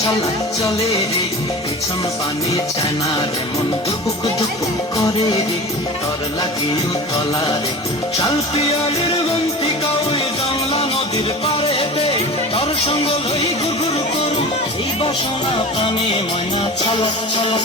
ছলা চলে রে পিছন পানি চায়না রে মন দুপুক দুপুক করে রে তর লাগিও তলা রে শাল পিয়ালির বন্তি কাউই জংলা নদীর পারেতে তর সঙ্গ লই গুরগুর করু এই বাসনা প্রাণে ময়না ছলা ছলা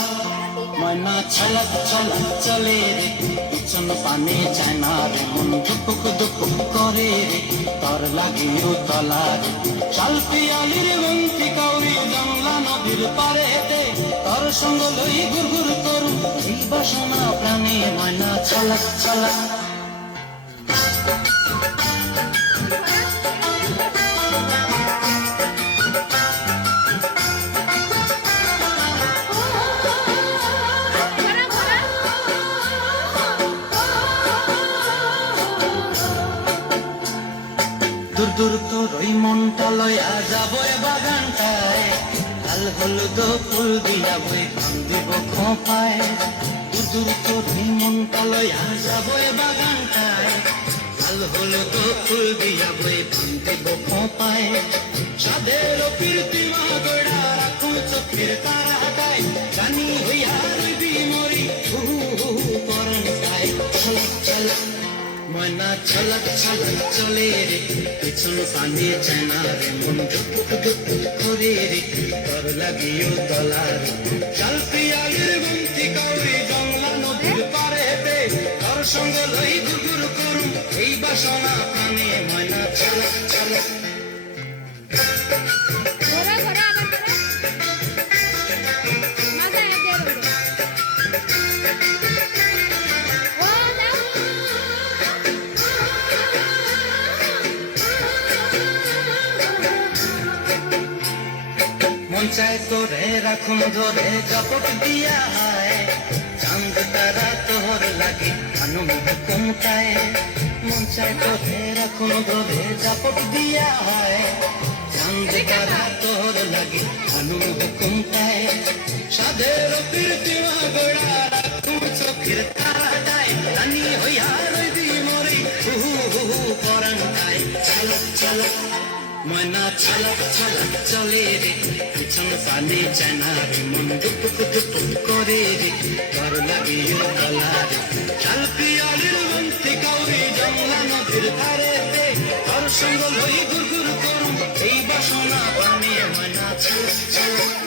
ময়না ছলা ছলা চলে রে পিছন পানি চায়না রে মন দুপুক দুপুক করে রে তর লাগিও তলা রে শাল পিয়ালির বন্তি কাউই জংলা নদীর পারেতে তর সঙ্গ লই গুরগুর করু এই বাসনা প্রাণে ময়না ছলা ছলা দূর দূর তোর ওই মনটা লয়া যাবো বাগানটায় লাল হলুদ ফুল দিয়া বই কান দিব খোঁপায় দূর দূর তোর ওই মনটা লয়া যাবো বাগানটায় লাল হলুদ ফুল দিয়া বই কান দিব খোঁপায় সাদের কীর্তিমা গোড়া রাখু চোখের তারাটায় জানি হইয়া রইবি মরি হু হু করন গায় ছলক ছলক ময়না ছলক ছলক চলে রে পিছন পানি চায়না রে মন দুপুক দুপুক করে রে তর লাগিও তলা রে শাল পিয়ালির বন্তি কাউরি জংলা নদীর পারেতে তর সঙ্গ লই গুরগুর করু এই বাসনা প্রাণে ময়না ছলক ছলক মন চায় তোরে রাখুন ধরে জাপট দিয়া হায় চাঁদ তারা তোর লাগে আনন্দ কুমটায় মন চায় তোরে রাখুন ধরে জাপট দিয়া হায় চাঁদ তারা তোর লাগে আনন্দ কুমটায় সাদের কীর্তিমা গোড়া রাখুন চোখের তারাটায় রানী হইয়া রইবি মরি হু হু পরাণ গায় ছলক ছলক ময়না ছলক ছলক চলে রে পিছন পানি চায়না রে মন দুপুক দুপুক করে রে তর লাগিও তলা রে শাল পিয়ালির বন্তি কাউরি জংলা নদীর ধারেতে তর সঙ্গ লই গুরগুর করু এই বাসনা প্রাণে ময়না ছলক ছলক